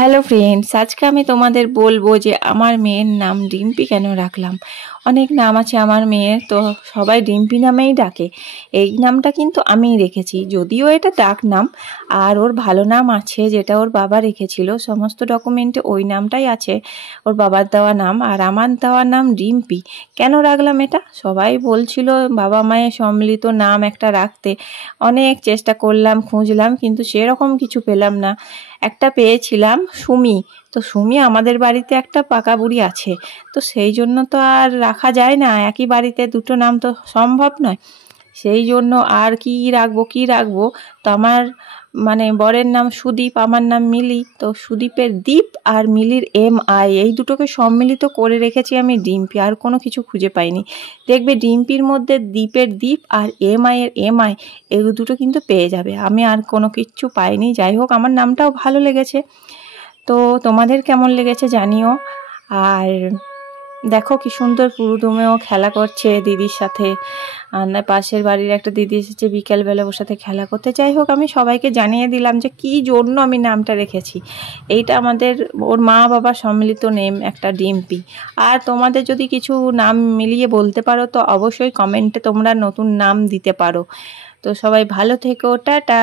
Hello friends, আজকে আমি তোমাদের বলবো যে আমার মেয়ের নাম ডিম্পি কেন রাখলাম। অনেক নাম আছে আমার মেয়ের, তো সবাই ডিম্পি নামেই ডাকে। এই নামটা কিন্তু আমিই রেখেছি, যদিও এটা ডাক নাম। আর ওর ভালো নাম আছে, যেটা ওর বাবা রেখেছিল, সমস্ত ডকুমেন্টে ওই নামটাই আছে, ওর বাবার দেওয়া নাম। আর আমার দেওয়া নাম ডিম্পি। কেন রাখলাম এটা? সবাই বলছিল বাবা মায়ের সম্মিলিত নাম একটা রাখতে। অনেক চেষ্টা করলাম, খুঁজলাম, কিন্তু সেরকম কিছু পেলাম না। একটা পেয়েছিলাম সুমি। তো সুমি আমাদের বাড়িতে একটা পাকা বুড়ি আছে, তো সেই জন্য তো আর রাখা যায় না, একই বাড়িতে দুটো নাম তো সম্ভব নয়। সেই জন্য আর কি রাখবো। তো আমার বরের নাম সুদীপ, আমার নাম মিলি, তো সুদীপের দীপ আর মিলির MI, এই দুটোকে সম্মিলিত করে রেখেছি আমি ডিম্পি। আর কোনো কিছু খুঁজে পাইনি। দেখবে ডিম্পির মধ্যে দ্বীপের দ্বীপ আর MI এর MI, এই দুটো কিন্তু পেয়ে যাবে। আমি আর কোনো কিচ্ছু পাইনি। যাই হোক, আমার নামটাও ভালো লেগেছে। তো তোমাদের কেমন লেগেছে জানিও। আর দেখো কি সুন্দর পুরুদমেও খেলা করছে দিদির সাথে। আর না, পাশের বাড়ির একটা দিদি এসেছে বিকেলবেলা ওর সাথে খেলা করতে। যাই হোক, আমি সবাইকে জানিয়ে দিলাম যে কী জন্য আমি নামটা রেখেছি। এইটা আমাদের ওর মা বাবা সম্মিলিত নেম একটা ডিম্পি। আর তোমাদের যদি কিছু নাম মিলিয়ে বলতে পারো তো অবশ্যই কমেন্টে তোমরা নতুন নাম দিতে পারো। তো সবাই ভালো থেকো, টাটা।